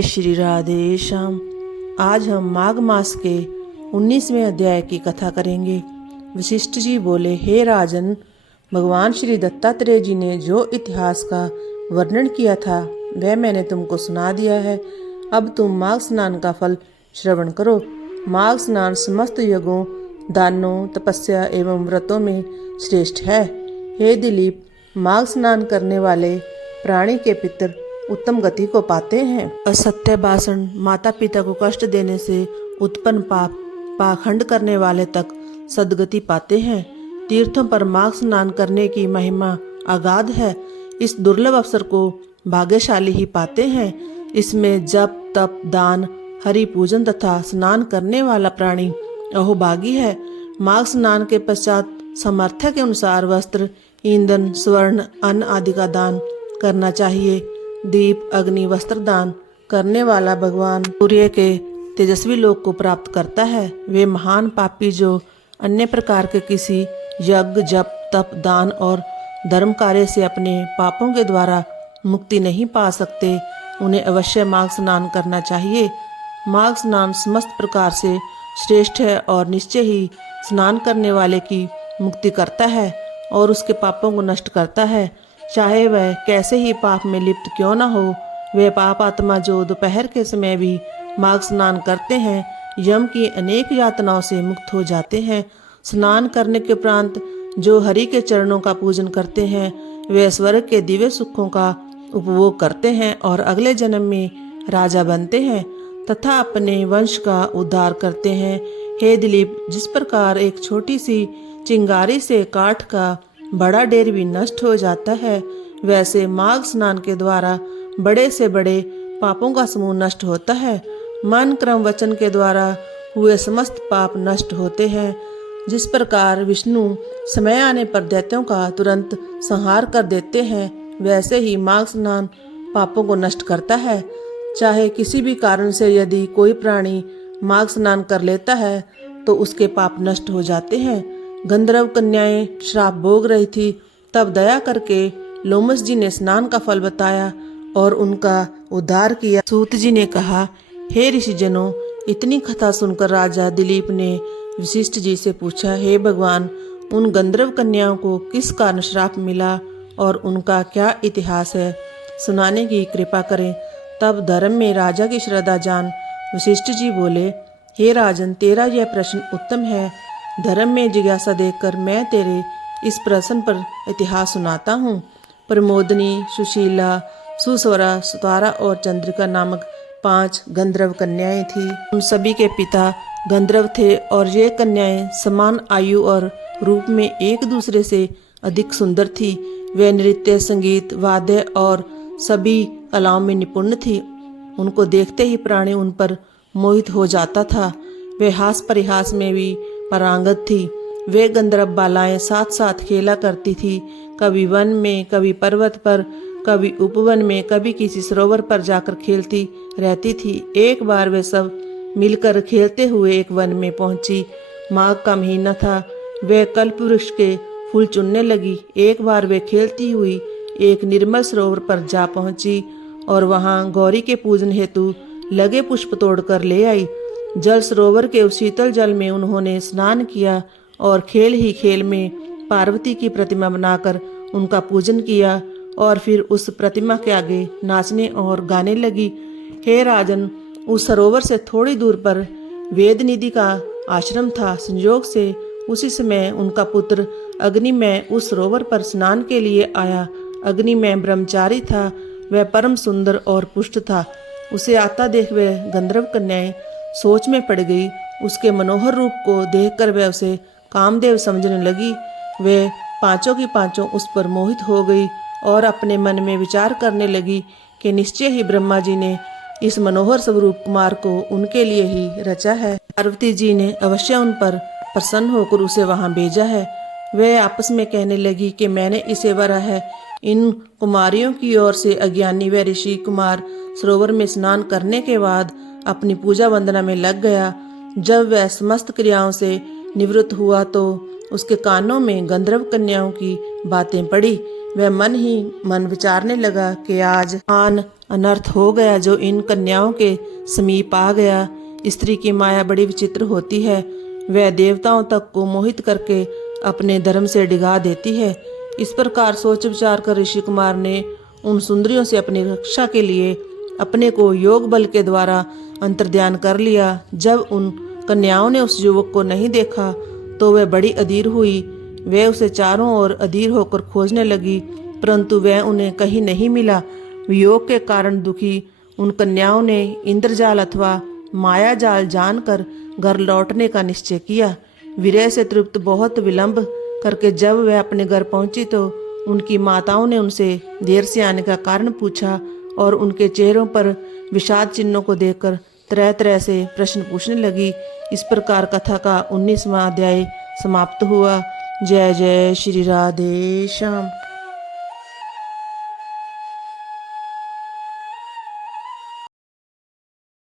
जय श्री राधे श्याम। आज हम माघ मास के 19वें अध्याय की कथा करेंगे। वशिष्ठ जी बोले, हे राजन, भगवान श्री दत्तात्रेय जी ने जो इतिहास का वर्णन किया था वह मैंने तुमको सुना दिया है। अब तुम माघ स्नान का फल श्रवण करो। माघ स्नान समस्त यज्ञों, दानों, तपस्या एवं व्रतों में श्रेष्ठ है। हे दिलीप, माघ स्नान करने वाले प्राणी के पितर उत्तम गति को पाते हैं। असत्य भाषण, माता पिता को कष्ट देने से उत्पन्न पाप, पाखंड करने वाले तक सद्गति पाते हैं। तीर्थों पर माघ स्नान करने की महिमा अगाध है। इस दुर्लभ अवसर को भाग्यशाली ही पाते हैं। इसमें जप, तप, दान, हरि पूजन तथा स्नान करने वाला प्राणी अहोभागी है। माघ स्नान के पश्चात सामर्थ्य के अनुसार वस्त्र, ईंधन, स्वर्ण, अन्न आदि का दान करना चाहिए। दीप, अग्नि, वस्त्र दान करने वाला भगवान सूर्य के तेजस्वी लोक को प्राप्त करता है। वे महान पापी जो अन्य प्रकार के किसी यज्ञ, जप, तप, दान और धर्म कार्य से अपने पापों के द्वारा मुक्ति नहीं पा सकते, उन्हें अवश्य माघ स्नान करना चाहिए। माघ स्नान समस्त प्रकार से श्रेष्ठ है और निश्चय ही स्नान करने वाले की मुक्ति करता है और उसके पापों को नष्ट करता है। चाहे वह कैसे ही पाप में लिप्त क्यों न हो, वे पाप आत्मा जो दोपहर के समय भी माघ स्नान करते हैं, यम की अनेक यातनाओं से मुक्त हो जाते हैं। स्नान करने के उपरांत जो हरि के चरणों का पूजन करते हैं, वे स्वर्ग के दिव्य सुखों का उपभोग करते हैं और अगले जन्म में राजा बनते हैं तथा अपने वंश का उद्धार करते हैं। हे दिलीप, जिस प्रकार एक छोटी सी चिंगारी से काठ का बड़ा ढेर भी नष्ट हो जाता है, वैसे माघ स्नान के द्वारा बड़े से बड़े पापों का समूह नष्ट होता है। मन, क्रम, वचन के द्वारा हुए समस्त पाप नष्ट होते हैं। जिस प्रकार विष्णु समय आने पर दैत्यों का तुरंत संहार कर देते हैं, वैसे ही माघ स्नान पापों को नष्ट करता है। चाहे किसी भी कारण से यदि कोई प्राणी माघ स्नान कर लेता है तो उसके पाप नष्ट हो जाते हैं। गंधर्व कन्याएं श्राप भोग रही थी, तब दया करके लोमस जी ने स्नान का फल बताया और उनका उद्धार किया। सूत जी ने कहा, हे ऋषिजनों, इतनी कथा सुनकर राजा दिलीप ने वशिष्ठ जी से पूछा, हे भगवान, उन गंधर्व कन्याओं को किस कारण श्राप मिला और उनका क्या इतिहास है, सुनाने की कृपा करें। तब धर्म में राजा की श्रद्धा जान वशिष्ठ जी बोले, हे राजन, तेरा यह प्रश्न उत्तम है। धर्म में जिज्ञासा देखकर मैं तेरे इस प्रश्न पर इतिहास सुनाता हूँ। प्रमोदनी, सुशीला, सुस्वरा, सुतारा और चंद्रिका नामक 5 गंधर्व कन्याएं थी। उन सभी के पिता गंधर्व थे और ये कन्याएं समान आयु और रूप में एक दूसरे से अधिक सुंदर थी। वे नृत्य, संगीत, वाद्य और सभी कलाओं में निपुण थी। उनको देखते ही प्राणी उन पर मोहित हो जाता था। वे हास परिहास में भी पारंगत थी। वे गंधर्व बालाएं साथ साथ खेला करती थी, कभी वन में, कभी पर्वत पर, कभी उपवन में, कभी किसी सरोवर पर जाकर खेलती रहती थी। एक बार वे सब मिलकर खेलते हुए एक वन में पहुंची। माघ का महीना था। वे कल्पवृक्ष के फूल चुनने लगी। एक बार वे खेलती हुई एक निर्मल सरोवर पर जा पहुंची और वहां गौरी के पूजन हेतु लगे पुष्प तोड़कर ले आई। जल सरोवर के उस शीतल जल में उन्होंने स्नान किया और खेल ही खेल में पार्वती की प्रतिमा बनाकर उनका पूजन किया और फिर उस प्रतिमा के आगे नाचने और गाने लगी। हे राजन, उस सरोवर से थोड़ी दूर पर वेदनिधि का आश्रम था। संयोग से उसी समय उनका पुत्र अग्निमय उस सरोवर पर स्नान के लिए आया। अग्निमय ब्रह्मचारी था। वह परम सुंदर और पुष्ट था। उसे आता देख वह गंधर्व कन्याएं सोच में पड़ गई। उसके मनोहर रूप को देखकर वह उसे कामदेव समझने लगी। वे पांचों की पांचों उस पर मोहित हो गई और अपने मन में विचार करने लगी कि निश्चय ही ब्रह्मा जी ने इस मनोहर स्वरूप कुमार को उनके लिए ही रचा है। पार्वती जी ने अवश्य उन पर प्रसन्न होकर उसे वहां भेजा है। वे आपस में कहने लगी कि मैंने इसे वरा है। इन कुमारियों की ओर से अज्ञानी व ऋषि कुमार सरोवर में स्नान करने के बाद अपनी पूजा वंदना में लग गया। जब वह समस्त क्रियाओं से निवृत्त हुआ तो उसके कानों में गंधर्व कन्याओं की बातें पड़ी। वह मन ही मन विचारने लगा कि आज आन अनर्थ हो गया जो इन कन्याओं के समीप आ गया। स्त्री की माया बड़ी विचित्र होती है, वह देवताओं तक को मोहित करके अपने धर्म से डिगा देती है। इस प्रकार सोच विचार कर ऋषि कुमार ने उन सुंदरियों से अपनी रक्षा के लिए अपने को योग बल के द्वारा अंतर्ध्यान कर लिया। जब उन कन्याओं ने उस युवक को नहीं देखा तो वह बड़ी अधीर हुई। वह उसे चारों ओर अधीर होकर खोजने लगी, परंतु वह उन्हें कहीं नहीं मिला। वियोग के कारण दुखी उन कन्याओं ने इंद्रजाल अथवा माया जाल जानकर घर लौटने का निश्चय किया। विरह से तृप्त बहुत विलंब करके जब वह अपने घर पहुंची तो उनकी माताओं ने उनसे देर से आने का कारण पूछा और उनके चेहरों पर विषाद चिन्हों को देखकर तरह तरह से प्रश्न पूछने लगी। इस प्रकार कथा का 19वां अध्याय समाप्त हुआ। जय जय श्री राधे श्याम।